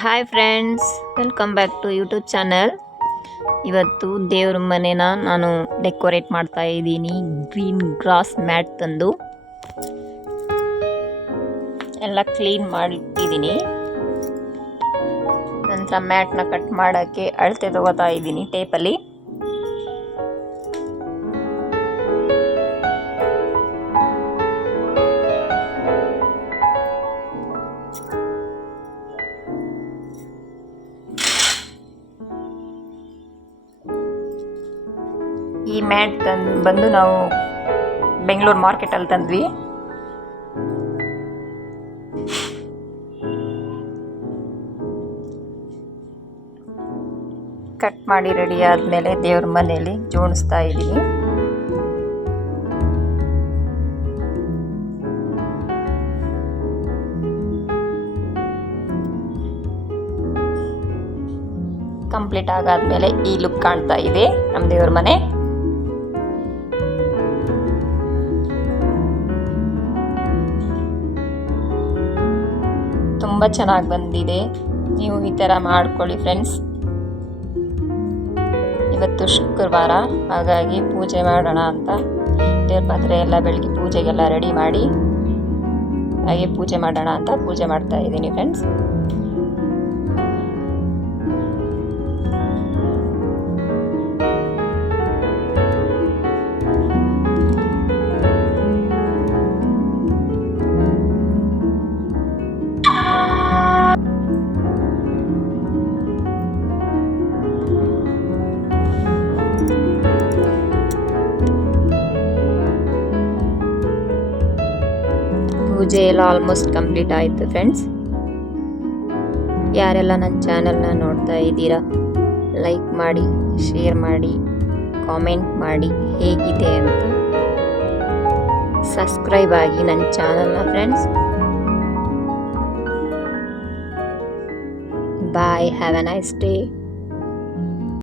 Hi friends, welcome back to YouTube channel. ಇವತ್ತು ದೇವ್ರ ಮನೆನ ನಾನು ಡೆಕೋರೇಟ್ ಮಾಡ್ತಾ ಇದ್ದೀನಿ. ಗ್ರೀನ್ ಗ್ರಾಸ್ ಮ್ಯಾಟ್ ತಂದು ಎಲ್ಲ ಕ್ಲೀನ್ ಮಾಡಿಟ್ಟಿದ್ದೀನಿ. ನಂತರ ಮ್ಯಾಟ್ನ ಕಟ್ ಮಾಡೋಕ್ಕೆ ಅಳತೆ ತಗೋತಾ ಇದ್ದೀನಿ ಟೇಪಲ್ಲಿ. ಈ ಮ್ಯಾಟ್ ಬಂದು ನಾವು ಬೆಂಗಳೂರು ಮಾರ್ಕೆಟಲ್ಲಿ ತಂದ್ವಿ. ಕಟ್ ಮಾಡಿ ರೆಡಿ ಆದಮೇಲೆ ದೇವ್ರ ಮನೆಯಲ್ಲಿ ಜೋಡಿಸ್ತಾ ಇದ್ದೀನಿ. ಕಂಪ್ಲೀಟ್ ಆಗಾದ್ಮೇಲೆ ಈ ಲುಕ್ ಕಾಣ್ತಾ ಇದೆ ನಮ್ಮ ದೇವ್ರ ಮನೆ. ತುಂಬ ಚೆನ್ನಾಗಿ ಬಂದಿದೆ. ನೀವು ಈ ಥರ ಮಾಡ್ಕೊಳ್ಳಿ ಫ್ರೆಂಡ್ಸ್. ಇವತ್ತು ಶುಕ್ರವಾರ, ಹಾಗಾಗಿ ಪೂಜೆ ಮಾಡೋಣ ಅಂತ ದೇವ್ರ ಪಾತ್ರೆ ಎಲ್ಲ ಬೆಳಗ್ಗೆ ಪೂಜೆಗೆಲ್ಲ ರೆಡಿ ಮಾಡಿ ಹಾಗೆ ಪೂಜೆ ಮಾಡೋಣ ಅಂತ ಪೂಜೆ ಮಾಡ್ತಾ ಇದ್ದೀನಿ ಫ್ರೆಂಡ್ಸ್. ಪೂಜೆ ಎಲ್ಲ ಆಲ್ಮೋಸ್ಟ್ ಕಂಪ್ಲೀಟ್ ಆಯಿತು ಫ್ರೆಂಡ್ಸ್. ಯಾರೆಲ್ಲ ನನ್ನ ಚಾನಲ್ನ ನೋಡ್ತಾ ಇದ್ದೀರಾ, ಲೈಕ್ ಮಾಡಿ, ಶೇರ್ ಮಾಡಿ, ಕಾಮೆಂಟ್ ಮಾಡಿ ಹೇಗಿದೆ ಅಂತ. ಸಬ್ಸ್ಕ್ರೈಬ್ ಆಗಿ ನನ್ನ ಚಾನಲ್ನ friends. Bye, have a nice day.